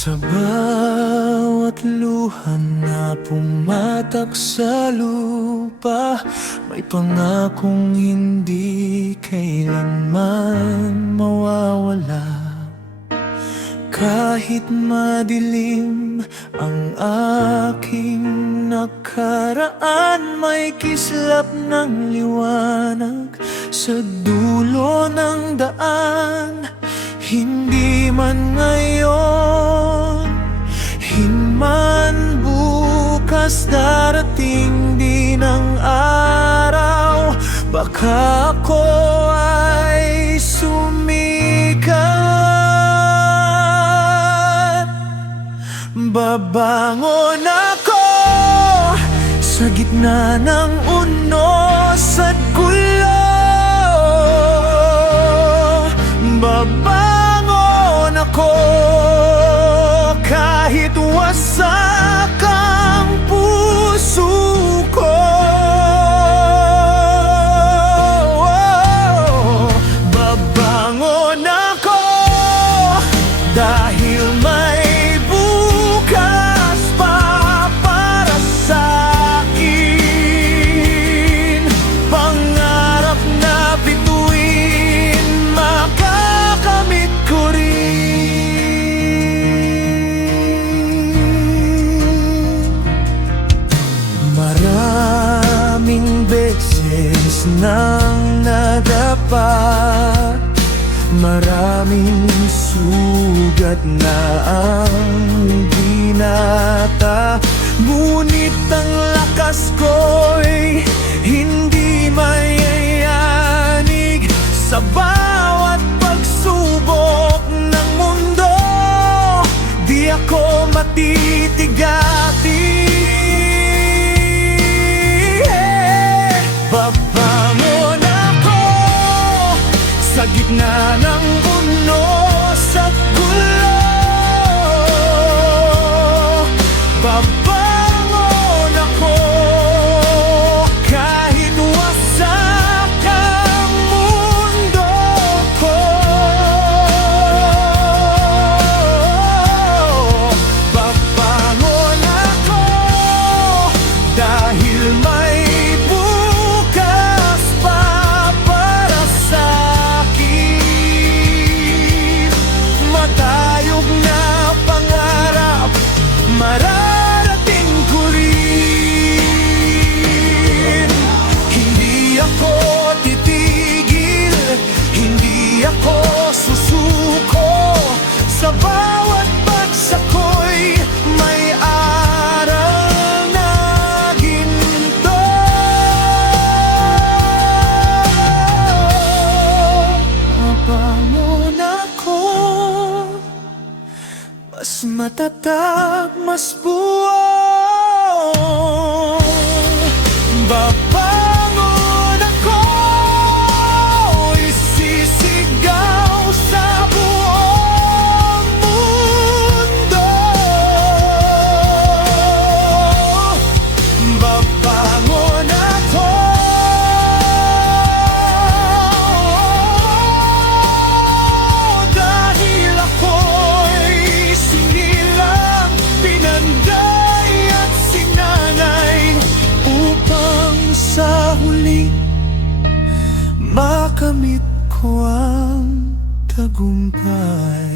Sa bawat luha na pumatak sa lupa, may pangakong hindi kailanman mawawala. Kahit madilim ang aking nakaraan, may kislap ng liwanag sa dulo ng daan. Hindi man ngayon, hinman bukas, darating din ang araw. Baka ako ay sumikat. Babangon ako sa gitna ng unos at gulo. Babangon ako kahit wasak ang puso ko. Babangon ako dahil may bukas pa para sa akin. Pangarap na bituin, makakamit ko rin. Maraming beses nang nadapa, maraming sugat na ang binata. Ngunit ang lakas ko'y hindi mayayanig sa bawat pagsubok ng mundo. Di ako matitigati. Babangon ako sa gitna ng unos at gulo. Babangon ako kahit wasak ang mundo ko. Babangon ako dahil may bukas pa para sa akin. Matayog na pangarap, mararating ko rin. Hindi ako titigil, hindi ako susuko. Sa bawat bagsak ko'y may aral na ginto. Mabangon ako, mas matatag, mas buo. Babangon ako, isisigaw sa buong mundo. Babangon ako dahil ako'y sinilang, pinanday at sinanay, upang sa huli makamit ko ang tagumpay.